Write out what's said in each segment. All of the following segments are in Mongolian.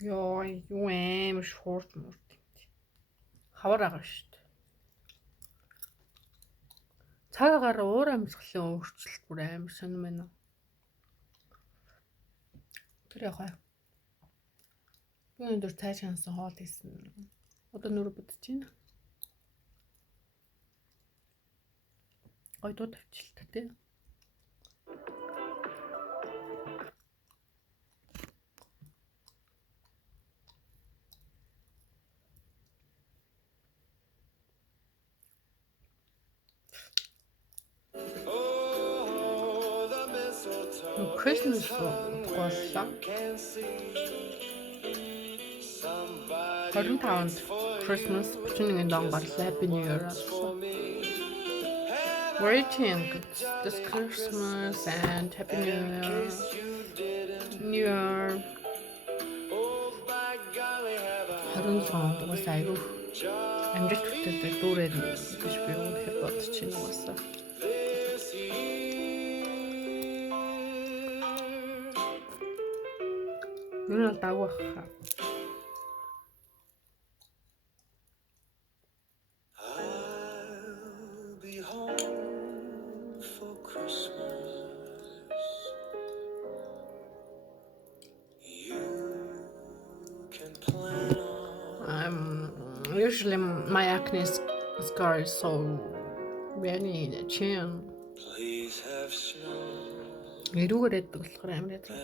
Ёо, юу амар шуурд мурд юм. Хавар агаа шүү дээ. Цаг агаар уур амьсгалын өөрчлөлт бүр амар сонирм байна. Тэр яхаа. Би өндөр цай шансан хоол хийсэн. Одоо нүрэ бодож байна. Гой дуу тавьчихлаа тий. Christmas боллоо. 25-нд Christmas 31-нд он гарлаа. Happy New Year. Greeting this Christmas and Happy New Year. New Year. 26-нд угаасаа айгүй амжилт хүртэлтэй дүүрээд гэж би үнэхээр бодож байна угаасаа. Энэ бол дагуу хаа. Usually my acne scar is so very chin. Эрүүгээр яддаг болохоор амар яддаг.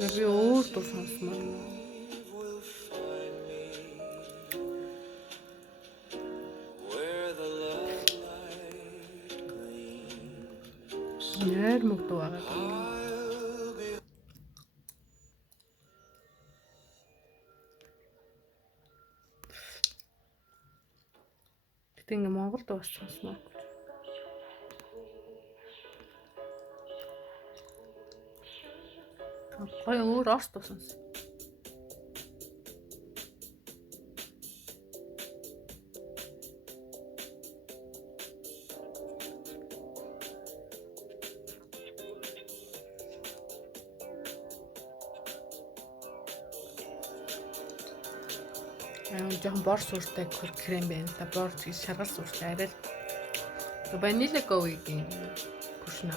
Би өөр дуу сонсмоор юм. Яар мөгдөө байгаа. Гэтэ ингээ Монгол дуу сонсмоо. Гой өөр орс дуу сонс. Жохон бор сууртай крем байна. Та бор шаргал сууртай арай л ванила говигийн күшнэ.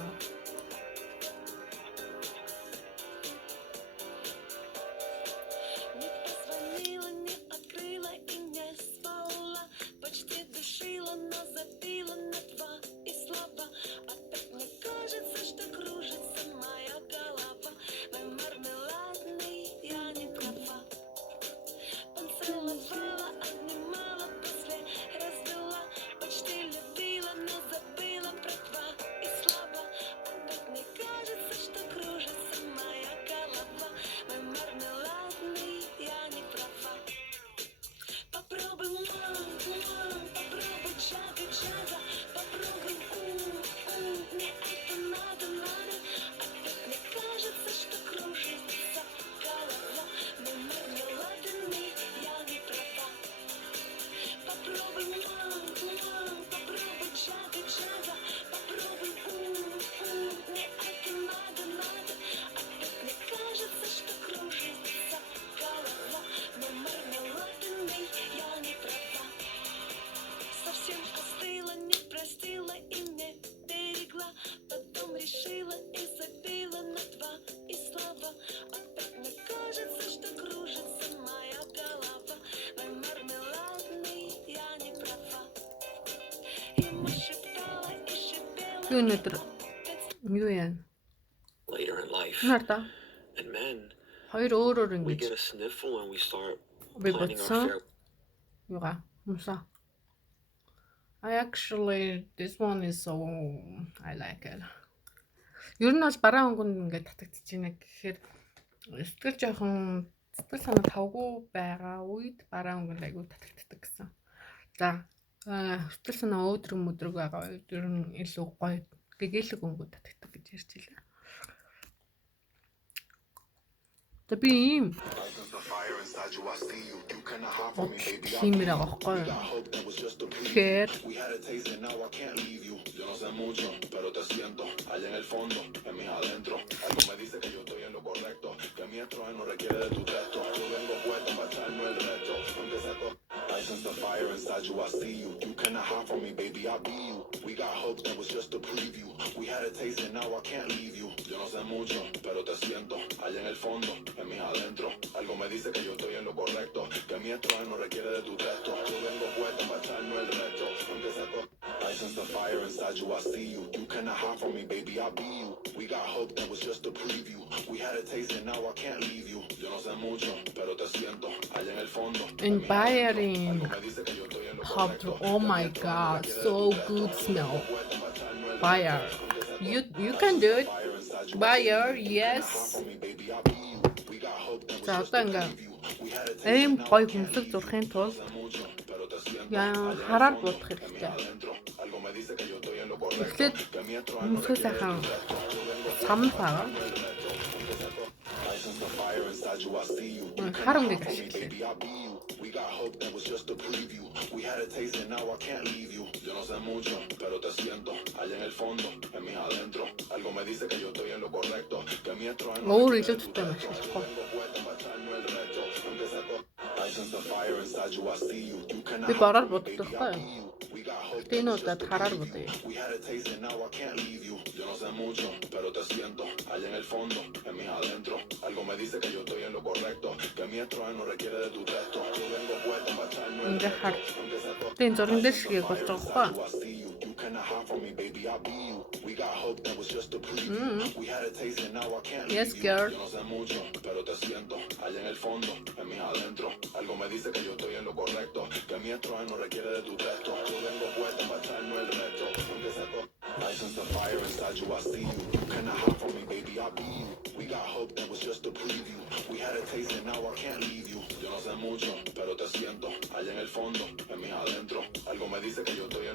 Өнөөдөр юу яа? Нарта. Хоёр өөр ингэж. Би бодсон. Юга? Муса. This one is so I like it. Ер нь бол бараа өнгөнд ингээд татагдчихж байна гэхээр сэтгэл жоохон сэтгэл санаа тавгүй байгаа үед бараа өнгөнд айгүй татагддаг гэсэн. За сэтгэл санаа өөдрөг байгаа үед ер нь илүү гоё гэгээлэг өнгөнд татагддаг гэж ярьж байлаа. Би ийм Тиймэр байгаа байхгүй юу? Тэгэхээр I sense the fire inside you, I see you. You cannot hide from me, baby, I be you. We got hope that was just a preview. We had a taste and now I can't leave you. Yo no sé mucho, pero te siento. Allá en el fondo, en mis adentro. Algo me dice que yo estoy en lo correcto. Que mi estrés no requiere de tu texto. Yo vengo puesto para echarnos el reto. Aunque sea I sense the fire inside you, I see you. You cannot hide from me, baby, I be you. We got hope that was just a preview. We had a taste and now I can't leave you. Yo no sé mucho, pero te siento. Allá en el fondo. энэ Bayer-ийн хавд, oh my god, so good smell. Bayer. You can do it. Bayer, yes. За одоо ингээ ийм гоё хөмсөг зурхын тулд хараар буудах хэрэгтэй. Эхлээд хөмсгөө сайхан самлаа. Харам гэж ашиглая. We got hope that was just a preview. We had a taste and now I can't leave you. Yo no sé mucho, pero te siento. Allá en el fondo, en mis adentro. Algo me dice que yo estoy en lo correcto. Que mi estrés no илүү тутам ашиглахгүй. I sense the fire inside you, I see you. You cannot Би бороор буддаг байхгүй юу? Гэтэ энэ удаад хараар будъя. We had a taste and now I can't leave you. Yo no sé mucho, pero te siento. Allá en el fondo, en mis adentro. Algo me dice que yo estoy en lo correcto. Que mi estrés no requiere de tu texto. Yo vengo puesto para echarnos el Ингээ хар. Тэн зурган дээр шигээг болж байгаа байхгүй юу? You cannot hide from me, baby, I be you. We got hope that was just a preview. We had a taste and now I can't leave you. Yes, girl. Yo no sé mucho, pero te siento. Allá en el fondo, en mis adentro. Algo me dice que yo estoy en lo correcto. Que mi estrés no requiere de tu texto. Yo vengo puesto para echarnos el reto. I sense the fire inside you, I see you. You cannot hide from me, baby, I be you. We got hope that was just a preview. We had a taste and now I can't leave you. Yo no sé mucho, pero te siento. Allá en el fondo, en mis adentro. Algo me dice que yo estoy en